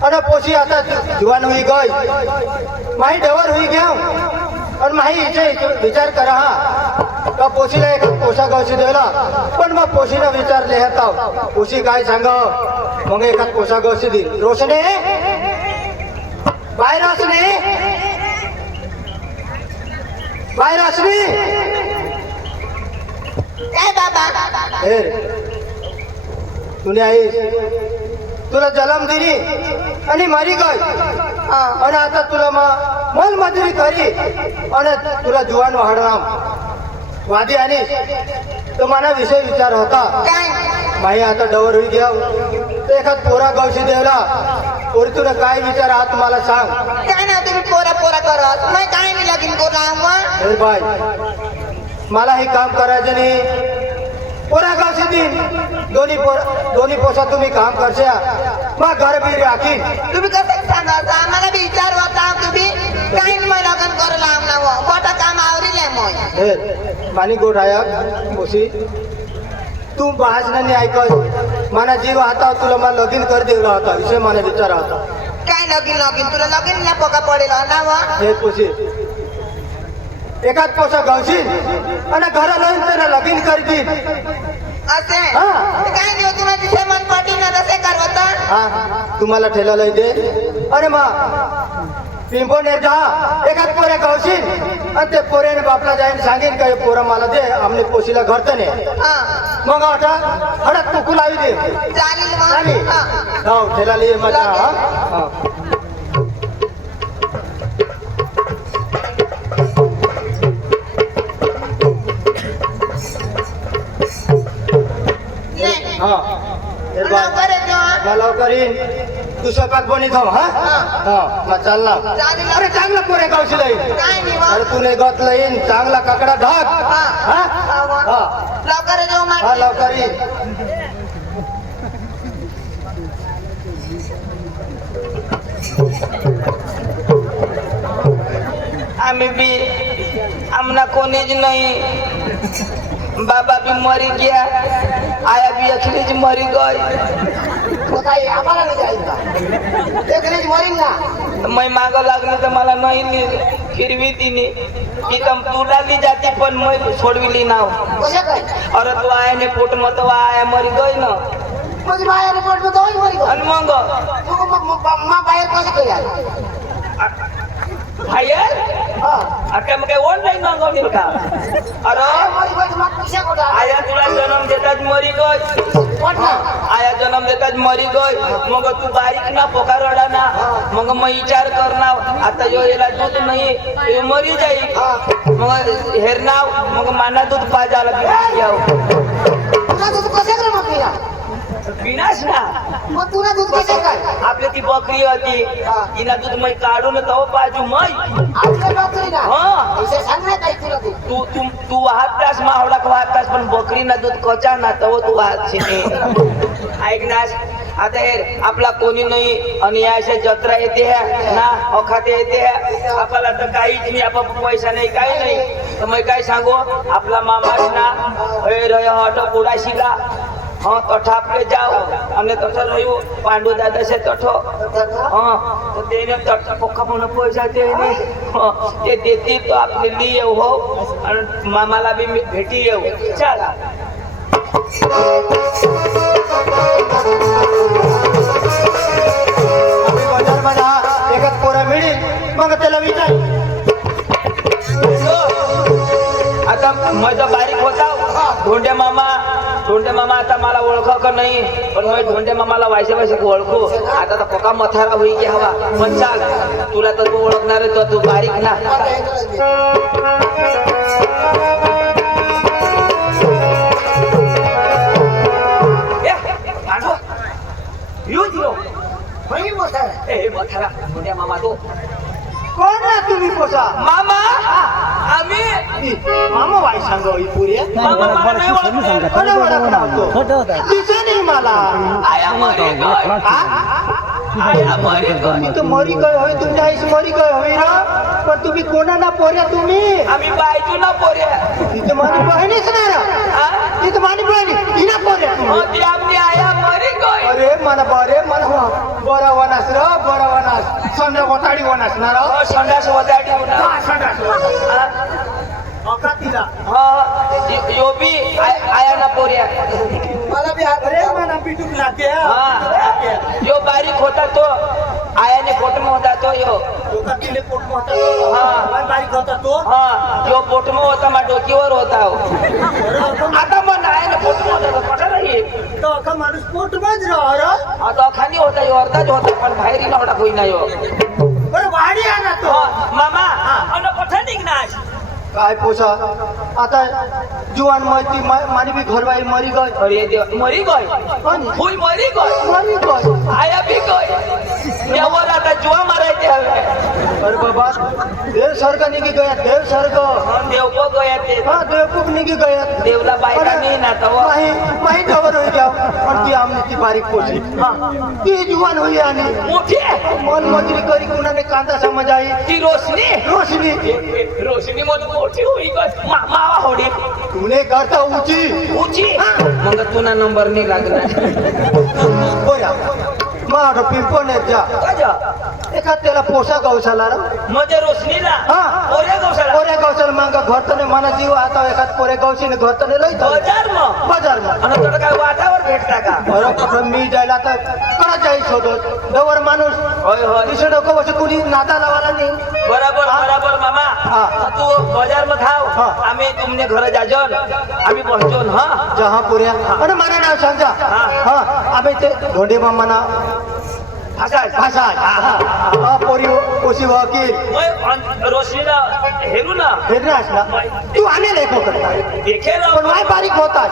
અને પોસી आता જુવાન हुई गई माही डवर हुई गया और माही इथे विचार करा हा का पोशीला एक पोसा गावची दिला पण मग पोशीला विचार लिहता पोशी काय सांग मग एखाद पोसा गावची दिल रोशने बाहेर रोशने बाहेर रोशनी काय बाबा ए तुने आई तुला जन्म दिली आणि मरी गई आणि आता तुला मल मजुरी करी आणि तुला जुवान वाढणार वादी आणि तो मना विषय विचार होता काय माही आता डवर होई गया तो एखाद पोरा गावशी देवला पोरी तुला काय विचार हा तुम्हाला सांग काय ना तुम्ही पोरा पोरा करत मैं काय नाही लगीन करू ए बाई मला हे काम करायचं नाही पोरा गावशी दिन दोन्ही पोसा तुम्ही काम करशा मग घर बी राखी तुम्ही कसं सांगायचं आम्हाला बी विचार होता तुम्ही काही नाही लगन करू लावला मोठं काम आवरील मग हे मानी गोठाया पोशी तू बाज नाही ऐकत मला जीव आता तुला मला लगीन कर देवला होता विषय मला विचार होता काय लगीन लगीन तुला लगीन ना पोका पडेल ना वा हे पोशी एकाच पोसा गावशील आणि घराला त्याला लगीन करतील असे हा. काय नाही तुला जिथे मन पाटील ना तसे करवता हा तुम्हाला ठेला लई दे अरे मग पिंपोने जा एकाच पोऱ्या गावशील आणि ते पोऱ्याने बापला जाईन सांगेन का हे पोरं मला दे आमने पोशीला घरतने हा मग आता हडक कुकू लावी दे चालेल मग चालेल हा. जाऊ ठेला लिहि मजा हा नाही. हा लवकर येतो हा. मला लवकर येईन तू स्वयंपाक बनी थांब हा हा मग चाल ना चालेल. अरे चांगला पोरे गावशी लाईन काय नाही वा. अरे तुने गतला येईन चांगला काकडा ढाक हा. हा हा वा. हा लवकर येतो मग हा लवकर येईन आम्ही बी आमना कोणीच नाही बाबा भी मरी गया आया भी अखिलेश मरी गई आम्हाला नाही जायचं एकरीच मरीन ना मैं माग लागली तर मला नाही फिरवी तिने ती तर तुला ली जाती पण मैं सोडविली नाव कसं काय अरे तू आया ने पोट मत आया मरी गई ना म्हणजे बाहेर रिपोर्ट मध्ये होईल मरी आणि मग मग बाहेर कसं केलं बाहेर आता मग काय ओढ नाही मागवली का अरे आया तुला जन्म देतात मरी गई आया जन्म देतात मरी गई मग तू बारीक ना पोकार रडा ना मग मैं विचार करणार आता यो याला दूध नाही हे मरी जाईल मग हेरनाव मग माना दूध पाजायला विनाश ना मग तुला दूध कसं काय आपली ती बकरी होती तिला दूध मै काढून तव पाजू मै आपल्या नोकरी ना हा पैसे सांग ना काय तुला ते तू वाहत तास मावडा वाहत तास पण बकरी ना दूध कचा ना तव तू वाहत ऐकनास आता हे आपला कोणी नाही आणि अशा जत्रा येते है ना अखाते येते है आपल्याला तर काहीच नाही आपण पैसा नाही काही नाही तर मैं काय सांगू आपला मामा ना रे हट पुडाशीला हाँ तठा आपले जाओ हमने तठा रह्यो पांडु दादा से तठो हाँ तो तेने तठा पोखा पण पैसा देने हाँ ते देती तो आपने लिए हो और मामाला भी भेटी येऊ चला अभी बाजार मध्ये एकच पोरा मिळेल मग त्याला विचार आता माझा बारीक होता धोंडे मामा आता मला ओळख का नाही पण मी धोंडे मामाला वायसे ओळखू आता तर पका मथारा होई की हवा पण चाल तुला तर तू ओळखणार आहे तू बारीक ना धोंडे मामा तो कोण ना तुम्ही पोसा मामा आम्ही मामा वाई सांगा ही पुरी मामा मला नाही ओळखत. कोणा ओळखतो दिसे नाही मला आया मरी गय आया मरी गय इथं मरी गय होय तुमच्या आईस मरी गय होई ना पण तुम्ही कोणा ना पोऱ्या तुम्ही आम्ही पाहिजे ना पोऱ्या इथं माझी बहिणीच नाही ना इथं माझी बहिणी हिना पोऱ्या तुम्ही ती आमची आया मरी गय अरे मन बरे मन बरा वनास र बरा वनास संध्या गोटाडी वनास ना र संडास वदाडी होना अकातीला यो बी आया ना पोऱ्या मला बी अरे मन पिटूक लागते यो बारीक होता तो आयाने पोटमा होता तो यो लोकांनी पोट होता तो बारीक होता तो यो पोटमा होता मा डोकीवर होता हो. आता मग आयाने पोटमा होता तो पटा नाही तो अख्खा माणूस पोटमच राह आता खाली होता यो अर्धाच होता पण बाहेर नव्हता कोई नाही हो. बरं वाडी आला तो मामा अन पठा निघणार काय पोसा आता जुवान मती मानी भी घरवाई मरी गई अरे देव मरी गय फुल मरी गय आया भी गय यावर आता जुवा मारायचे हवे अरे बाबा देव स्वर्ग निघी गया देव स्वर्ग देव को गया ते हाँ देवपूक निघी गया देवला बायका नाही ना तव माही जवळ होई जाव आणि ती आमने ती बारीक पोची ती जुवान होई आणि मोठी मन मजुरी करी कुणाने कांदा समज आई ती रोशनी रोशनी रोशनी म्हणून मोठी होई गय मावा होडी तुने करता ऊंची ऊंची मग तुना नंबर नाही लागणार बोया माडो पिंपळनेरच्या कजा एका त्याला पोसा गौशाला र म्हणजे रोशनीला हा ओरे गौशाला पोऱ्या गौशाला मांगा घर तने मना जीव आता एखाद पोऱ्या गौशीने घर तने लई बाजार मग आणि तुला काय वाटावर भेटता का बरोबर मी जायला तर करा जाईल शोधत दवर माणूस होय होय तिसरे डोकं बस कुणी नाता लावाला नाही बराबर बराबर मामा हाँ. तू बाजार में खाओ हाँ. आम्ही तुमने घर जाजन आम्ही पोहोचून हा जहा पुऱ्या आणि मला नाव सांगा हा आम्ही ते धोंडे मामाना भाषा हा पोरी ओशी वकील रोशनीला हेरू ना फिरनास ना तू आने लेखो करता देखे ना पण माय बारीक होता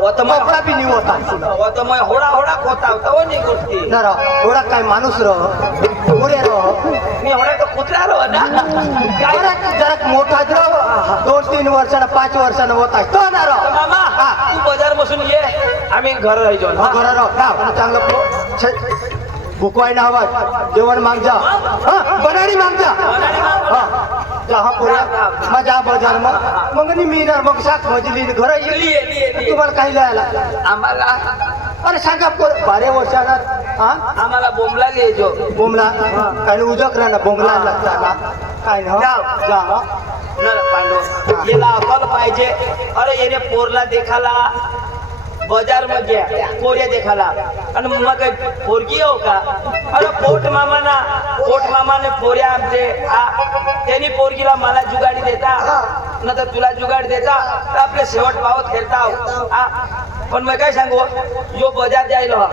कपडा बी नाही होता तो मैं होडा होडा खोता होता वो नहीं गोष्टी ना रा थोडा काय माणूस रह पुऱ्या रह मी होडा तो कुत्रा रो ना जरा मोठा रह 2-3 वर्षानं 5 वर्षानं होता तो ना रह मामा तू बाजार बसून ये आम्ही घर राहायचो घर रह चांगलं भुकवाय ना आवाज जेवण माग जा बनाडी माग जा जहा पुऱ्या माझ्या बाजार मग मी ना मग शाक भजली घर येईल तुम्हाला काही लिहायला आम्हाला अरे सांगा 12 वर्षाला आम्हाला बोंबला लिहायचो बोमला काय उजक राहणार बोंगला लागताना काय ना जा पांडव याला अकल पाहिजे अरे येणे पोरला देखाला बाजार में गया कोरिया देखाला आणि मग पोरगी हो का अरे पोट मामा ने पोऱ्या आमचे त्यांनी पोरगीला मला जुगाडी देता न तर तुला जुगाडी देता तर आपले शेवट पावत खेळता पण मग काय सांगू यो बाजार जायला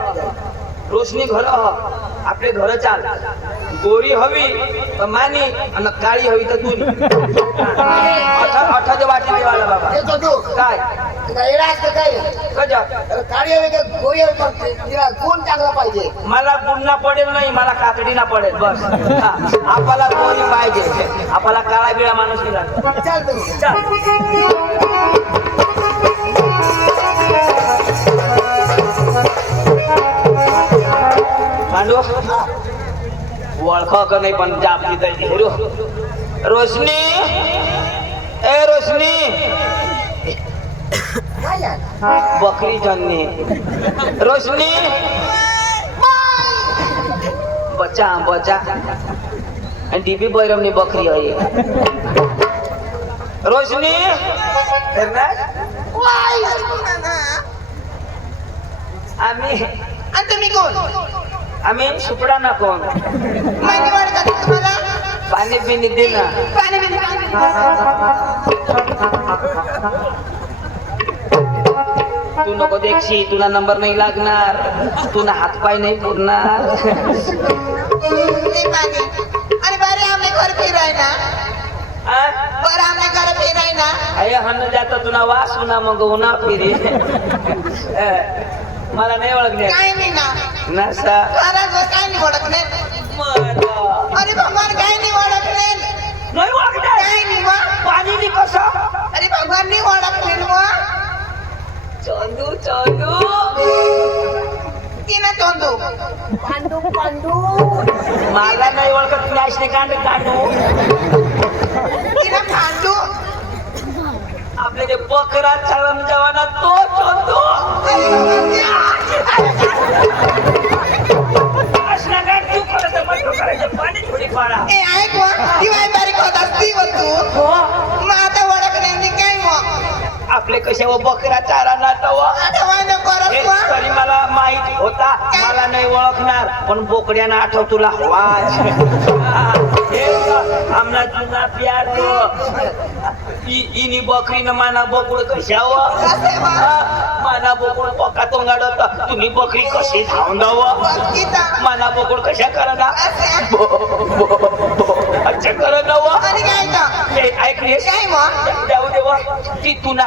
रोशनी घर आपले घर चाल गोरी हवी तर मानी आणि काळी हवी तर तुनी 8 वाटी देवाला बाबा काय कजा कोण चांगला पाहिजे मला गुन्हा पडेल नाही मला काकडीला पडेल बस आपल्याला गोरी पाहिजे आपल्याला काळा बिळा माणूस नाही लागतो पांडू ओळख का नाही पण जाप हिरो रोशनी ए रोशनी बकरी जन्नी रोशनी बच्चा आणि डीबी बैरवनी बकरी आहे रोशनी आम्ही तुम्ही कोण आम्ही सुपडा ना कोण माहिती वाटत तुम्हाला पाणी बिनी दे ना पाणी बिणी तू नको देखशी तुला नंबर नाही लागणार तुला हातपाय नाही पुरणार अरे बारे आम्ही घर फिराय ना बरं आम्ही घर फिराय ना अरे हन्न जाता तुला वास होना मग होना फिरी मला नाही ओळखणे काय नाही ना नसा खरंच काय नाही ओळखणे अरे भगवान काय नाही ओळखणे नाही ओळखणे काय नाही मग पाणी नाही कसं अरे भगवान नाही ओळखणे मग चंदू की ना चोंदू पांडू मला नाही ओळखत नॅशने कांडू की ना पांडू आपले ते बकरा चालम जवाना तो चोंदो असला काय तू करायचं बंद करायचं पाणी थोडी पाडा ए ऐक मग ती बाई बारीक होत असती मग तू मग आता ओळख नाही काय मग आपले कसे व बकरा चारा ना तवा आता वांग करत हे मग तरी मला माहित होता मला नाही ओळखणार पण बोकड्यानं आठव तुला वाज आमना जुना प्यार इनी बकरीनं माना बोकुड कशावं कसे मग माना बोकुड पका तोंगाडत तुम्ही बकरी कशी धावून दाव गीता माना बोकुड कशा करना असे अच्छा करना व आणि काय तर ऐकले काय मग जाऊ देवा ती तुना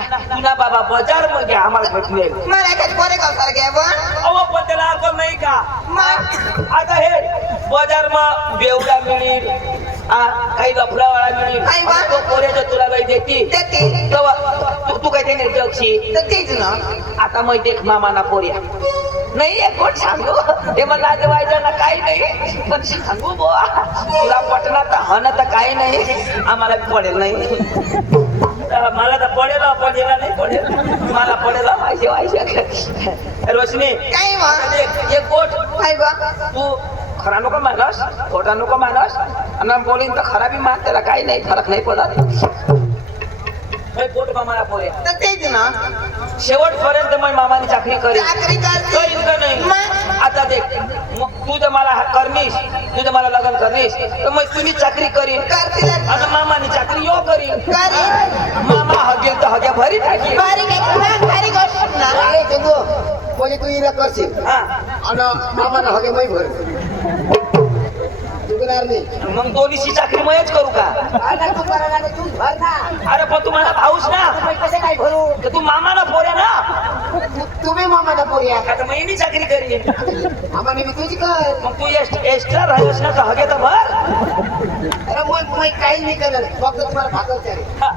बाबा बाजार मध्ये आम्हाला भेटले मला काय पोरे कसा घ्या बा अव पण त्याला अकल नाही का मग आता हे बाजार मा बेवडा मिळेल काही लफडावाळा मिळेल आई वा. तो पोऱ्याच्या तुला काही देती देते तेव्हा तू काय त्याने जगशी तर तेच ना आता माहिती एक मामाना पोऱ्या नाही एक कोण सांगू हे मला लाजवायचं ना काही नाही पण सांगू बुवा तुला पटना तर हन तर काही नाही आम्हाला पडेल नाही मला तर पडेल पडेल नाही पडेल मला पडेल व्हायचे व्हायचे रोशनी काय मग एक गोट काय बा तू खरा नको मानस खोटा नको मानस आणि बोलीन तर खरा बी मान त्याला काही नाही फरक नाही पडत पोट मामाला पोऱ्या तर तेच ना शेवटपर्यंत मग मामानी चाकरी करेल चाकरी करते करीन का नाही मग आता देख मग तू जर मला करनीस तू जर मला लग्न करनीस तर मग तुम्ही चाकरी करीन करतील आणि मामानी चाकरी यो करीन करीन मामा हगेल तर हग्या भरी टाकी बारीक आहे बारीक गोष्ट ना म्हणजे तू हिला करशील हा आणि मामाला हगे मै भर चुकणार नाही मग दोन्हीची चाकरी मयच करू का अरे पण तुम्हाला भाऊस ना कसं काय भरू तर तू मामाला पोऱ्या ना तुम्ही मामाला पोऱ्या आता मग हिनी चाकरी करीन आम्हाला मी तुझी कर मग तू एक्स्ट्रा राहिलोस ना तर हगे तर भर अरे मग काही नाही करणार फक्त तुम्हाला भागवते रे हा,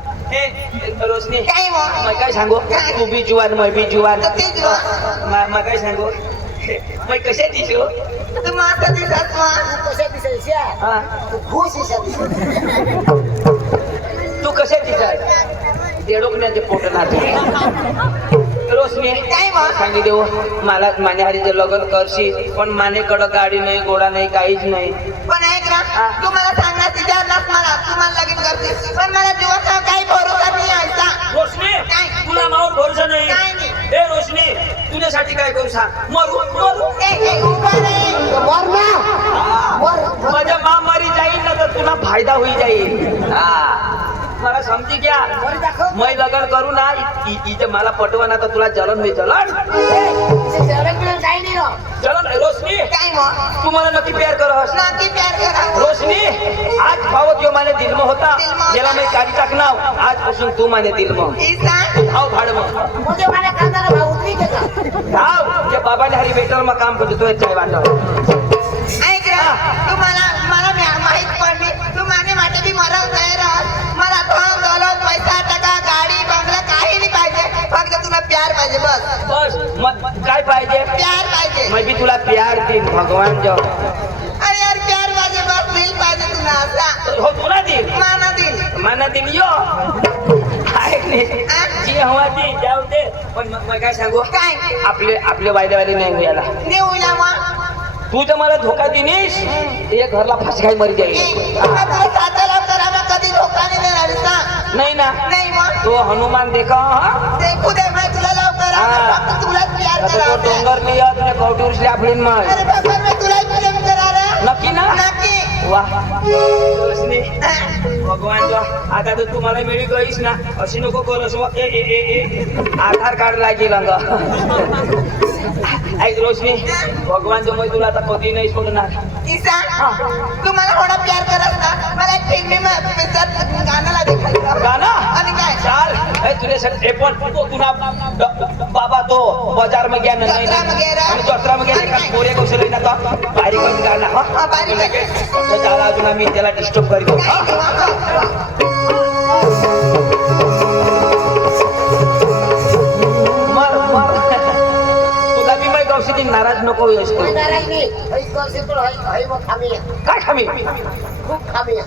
रोशनी काय मग मैं काय सांगू तू बी जुवान मैं बी जुवान तर तेच ना मैं काय सांगू मैं कशा दिसू तू माता दिसत मग कशा दिसायच्या हा खुश दिसायची तू कशा दिसाय देडोकण्याचे पोट ना रोशनी काय मग सांगी देऊ मला माझ्या हरीचं लग्न करशील पण मानेकडं गाडी नाही घोडा नाही काहीच नाही पण ऐक ना तू मला सांगणार तिच्यावरच मला तू मला लगीन करते पण मला दिवसावर काही भरोसा नाही यायचा रोशनी काय? तुला मावर भरोसा नाही काय नाही. ए रोशनी तुझ्यासाठी काय करू सांग मरू मरू ए उभा रे मर ना माझ्या मामारी जाईल ना तर तुला फायदा होई जाईल हा मला समजी घ्या मैं लग्न करू ना इथे मला पटवा ना तर तुला जलन मी जलन जलन रोशनी काय मग तुम्हाला नक्की प्यार करस नक्की प्यार करा रोशनी आज भाव जो माने दिल में होता दिल में ज्याला मी काढी टाकणार आजपासून तू माने दिल में ईसा भाव भाड मग भाव जे बाबाने हरी वेटर मग काम करतो तो चाय वाटव ऐक रे तू मला माहित पडली तू माझे માટે बी मरल तयार आहात मला धन दौलत पैसा टका गाडी बंगला काही नाही पाहिजे फक्त तुला प्यार पाहिजे बस बस मग काय पाहिजे प्यार पाहिजे मैं भी तुला प्यार दिन भगवान जो अरे यार प्यार पाहिजे बस दिल पाहिजे तुला असा हो तुला दिन माना दिल यो ऐक नाही जी हवा ती जाऊ दे पण मग काय सांगू काय आपले वायदेवाले नाही याला नेऊ या मग तू तर मला धोका दिनीस ते घरला फाशी खाई मरी जाईल तुला साताला करायला कधी धोका नाही देणार सांग नाही ना नाही मग तो हनुमान देखा हा देखू दे मैं तुला लवकर हा. फक्त तुलाच प्यार आता तो करायचं डोंगर लिया तुला कवटीवर आपलीन मग अरे बाबा मैं तुला प्रेम करायला नक्की ना नक्की वा रोशनी भगवान जो आता तर तुम्हाला मिळी गईस ना अशी नको करूस आधार कार्ड लागेल अंग ऐक रोशनी भगवान जो मैं तुला आता कधी नाही सोडणार ईसा तू मला थोडा प्यार करत ना मला एक फिल्मी पिक्चर गाण्याला देखायचं गाना आणि काय चाल हे तुले हे पण तो तुला बाबा तो बाजार में गया नहीं जत्रा में गया रे. आणि जत्रा में गया एका पोरे को सलई ना तो बारीक करून गाना हा, बारीक लगे तो चाला अजून मी त्याला डिस्टर्ब करीत काय मर मर तुला मी मै गवशी नाराज नको होईस तू काय खामी खूप खामी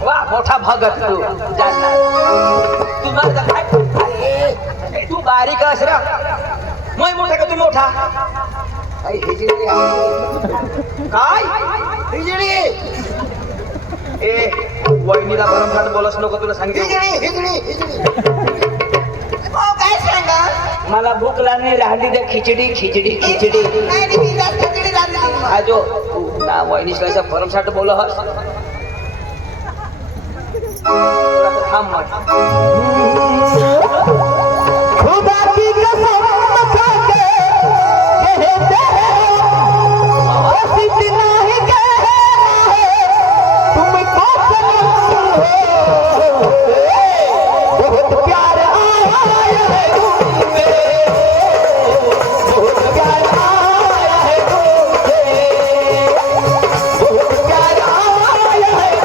वा मोठा भगत तू जाणार तू माझा काय अरे, तू बारीक अस रा मै मोठा का तू मोठा काही हिजडी आहे. काय हिजडी ए वहिनीला भरमसाठ बोलस नको तुला सांगितलं हिजडी हिजडी हिजडी हो काय सांगा मला भूक लागली राहली तर खिचडी खिचडी खिचडी नाही नाही, मी जास्त खिचडी रांधली नाही मग. आजो तू ना वहिनीला असं भरमसाठ बोल हस थांब मत खुदा की कसम खाके कहते हैं बस इतना ही कहना है तुमको सनम हो बहुत प्यार आया है तुमसे बहुत प्यार आया है तुमसे बहुत प्यार आया है तुमसे बहुत प्यार आया है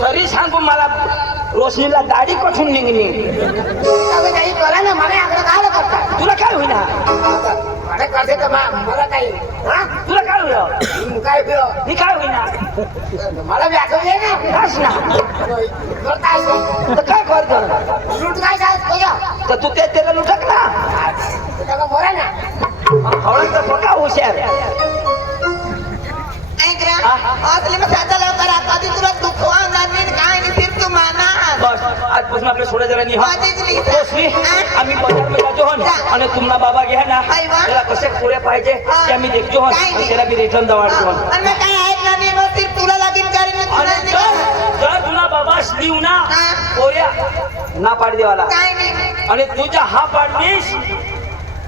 तरी सांगू मला रोशनीला दाढी कठून निघली काही करा ना मला आकडे काय करता तुला काय होईना मला करते तर मला काही तुला काय होईल काय मी काय होईना मला व्याकरण आहे ना बस ना करता तर काय करतो लूट काय काय तर तू त्याला लुटक ना बोला ना हवळत तर बघा हुशार ऐक रा असले मग साधा लवकर आ. कधी तुला दुखवा नाही काय नाही फिर तू माना बस आजपासून आपल्या सोडा जरा निहा माझीच लिहित रोशनी आम्ही बाजार में जातो हन आणि तुम्हाला बाबा घ्या ना हाय वा. त्याला कसे पुरे पाहिजे ते आम्ही देखतो हन काय आणि त्याला बी रिटर्न दवाडतो हन आणि मग काय ऐकलं नाही मग फिर तुला लागेल कारण तुला आणि नाही करणार. जर तुला बाबा लिहू ना हा. पोऱ्या ना पाड देवाला काय नाही आणि तुझ्या हा पाडलीस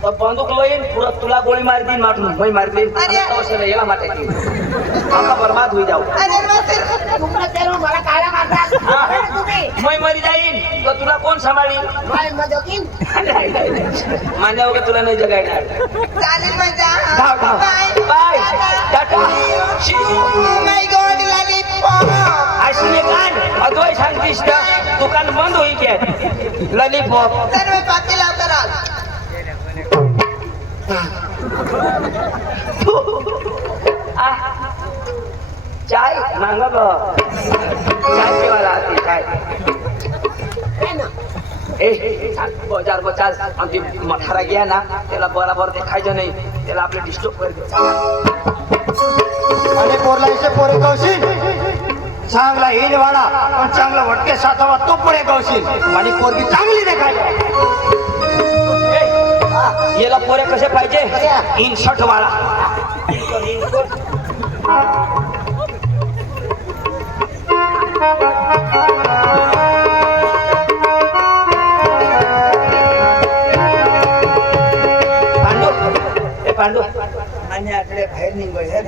तर बंदूक लोईन पुढं तुला गोळी मार देईन मारून मै मार देईन अरे. याला माटे आता बर्बाद होई जाऊ अरे मग फिर मला काळा मारतात मै मरी जाईन तर तुला कोण सांभाळीन मान्या वगैरे तुला नाही जगायणार चालेल मजा धाव धाव बाय टाटा माय गॉड लॉलीपॉप अश्विनी कान अद्वय सांगतीस ना दुकान बंद होई के लॉलीपॉप तर मी पाकी लवकर आल चाय मांगा ग चाय पिवाला आती चाय ए बाजार बचाल आणि मठारा घ्या ना त्याला बराबर देखायचं नाही त्याला आपले डिस्टर्ब कर आणि पोरला पोरे गवशील चांगला हिल वाडा पण चांगला वटके सातावा तो पुढे गवशील आणि पोरगी चांगली देखायला याला पोरे कसे पाहिजे इनशॉट वाळा पांडू ए पांडू आणि आकडे बाहेर निघूया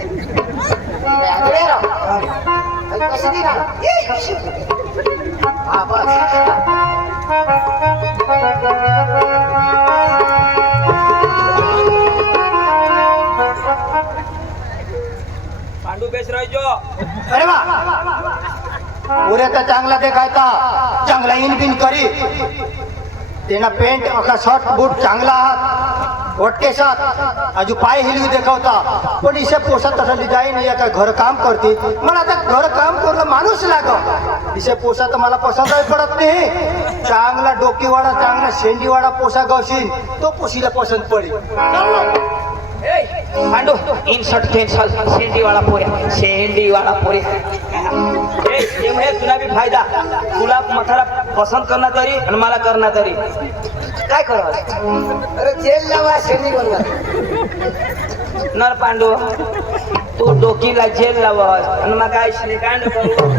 पांडू बेस राहायचो अरे वा पुरे तर चांगला देखायता चांगला इन बिन करी तेना पेंट अका शर्ट बूट चांगला आहात वटके साथ अजू पाय हिलवी देखवता पण इसे पोषा तसा डिझाईन या काय घर काम करते मला आता घर काम करणं माणूस लाग इसे पोषा तर मला पसंत पडत नाही चांगला डोकीवाडा चांगला शेंडीवाडा पोषा गवशील तो पोशीला पसंत पडेल ए पांडू इनसट फेन्सल शेंडीवाळा पोऱ्या हे तुला बी फायदा तुला मथारा पसंत करणार तरी आणि मला करणार तरी काय करावं अरे जेल लावा शेंडी बनवा नर पांडू तू डोकीला जेल लावस आणि मग काय श्रीकांड करू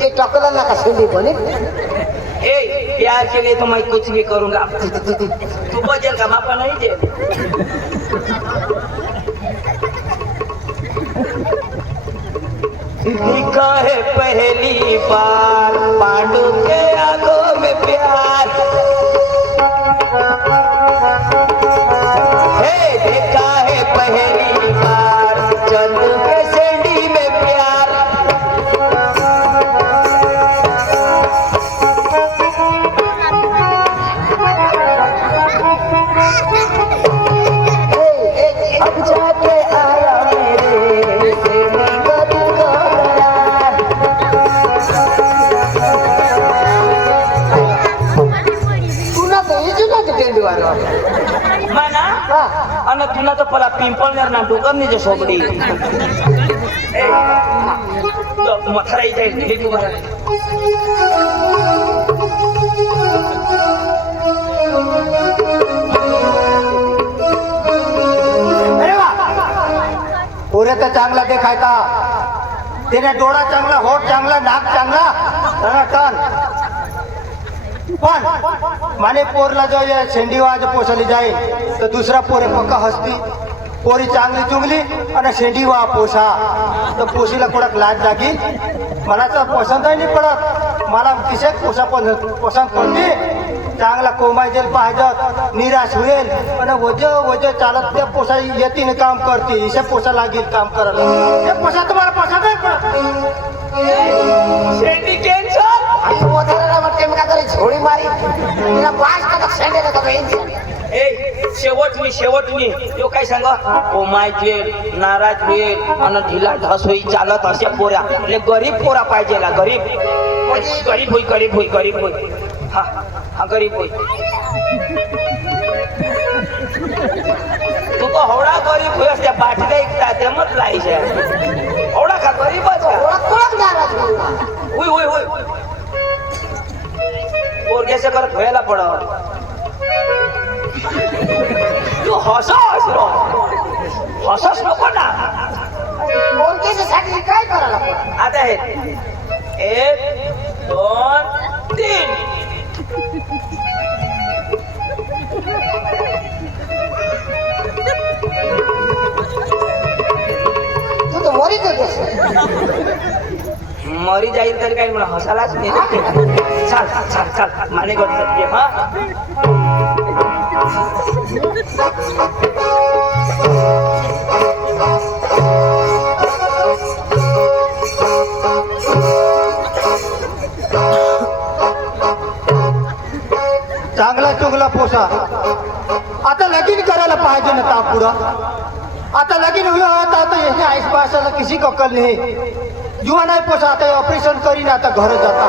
एक टोकला ना का शेंडी बने ए प्यार के लिए तो मैं कुछ भी करूंगा तू बजेल का मापा नहीं जेल दिखा है पहली बार पांडु के आंखों में प्यार हे देखा है पहली बार चंदू के सेंडी में प्यार अब जाके आया मेरे सेंडी का दिल को करार तुला तर इजुना ते टेंडू आलो mana ana tuna to pala pimpal ner na dokam ni je sobdi eh to matharai jai ni tu bara अरे वा पोरे तर चांगला देखायचा त्याने डोळा चांगला होठ चांगला नाक चांगला टन पण माने पोरला जो ये शेंडी वाज पोसली जाईल तर दुसरा पोरे पक्का हसती पोरी चांगली चुंगली आणि शेंडी वा पोसा तर पोशीला कुडक लाज जागी मला तर पसंतही नाही पडत मला किसे पोसा पसंत पडते चांगला कोमायजेल पाहिजे निराश होईल आणि वज चालत त्या पोसा येतीने काम करते इसे पोसा लागेल काम करायला ते पोसा तुम्हाला पसंत आहे पडत शेंडी कॅन्सर आणि मोठ्याला वाटते मग तरी झोळी मारी तिला पाच का शेंडे का काही ए शेवटनी यो काय सांग कोमायचे नाराज होईल आणि ढिला ढस होई चालत असे पोऱ्या ले गरीब पोरा पाहिजे ला गरीब होई हा गरीब होई तू तो हवडा गरीब होय त्या पाठीला एकटा तेमत लाईचे हवडा का गरीबच होय पोरग्याचे करत व्हायला पड तू हसस नको ना साठी काय करायला आता हे 1 2 3 तू तर मरी मरी जाईल तरी काही म्हणा हसालाच नाही चाल माने गट सत्य हा चांगला चुगला पोसा आता लगीन करायला पाहिजे ना ता पुढं आता लगीन हुआ आता येणे आईस पासाला किसी कक्कल नाही जुवा नाही पोसा आता ऑपरेशन करीन आता घर जाता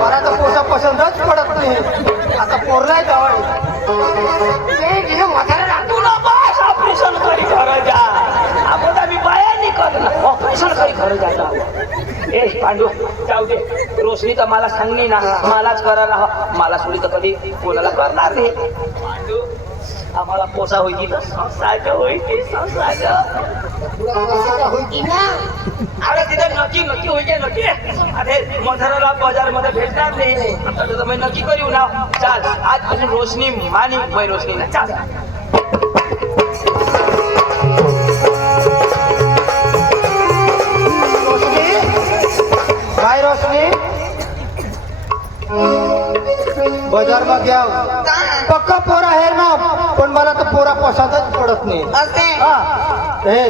मला तर पोसा पसंतच पडत नाही आता पोरलाय जवळ तुला बस ऑपरेशन करी घर जा आपण आम्ही बाया नाही करणार ऑपरेशन करी घर जाता ए पांडू जाऊ दे रोशनी तर मला सांगली ना मलाच करायला मला सोडी तर कधी कोणाला करणार नाही पांडू आम्हाला पोसा होईल संसार होईल अरे तिथे नक्की होईल अरे मथाराला बाजार मध्ये भेटणार नाही आता मी नक्की करू ना चाल आजपासून रोशनी मानी वय रोशनी ना चाल काय रोशनी बाजार मध्ये घ्या पक्का पोरा आहे ना पण मला तर पोरा पसंतच पडत नाही असते हा हे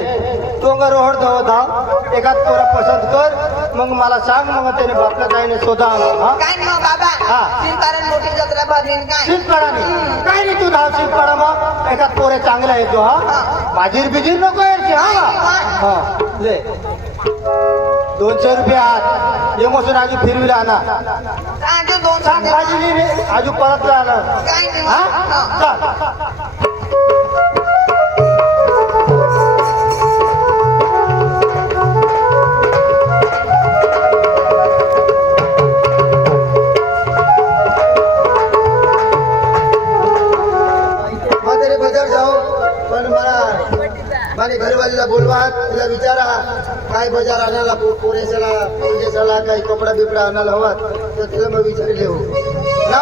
तोंग रोहड धाव एखाद पोरा पसंत कर मग मला सांग मग त्याने बापला जाईने शोधा हा काय नाही हो बाबा हा. कारण मोठी जत्रा भरली काय शिरपाडा नाही काय नाही तू धाव शिरपाडा मग एखाद पोरे चांगला येतो हा बाजीर बिजीर नको यायची हा ले 200 रुपये हात ये मोसून आजू फिरविला आणा आजू 200 सांग दे. काळजी रे आजू परत राहणार काय नाही हा मग. चल म्हातारे बाजार जाओ पण माझ्या घरवालीला बोलवा तिला विचारा काय बाजार आणायला पोरेसाला काही कपडा बिपडा आणायला हवा तर तिला मग विचारले हो ना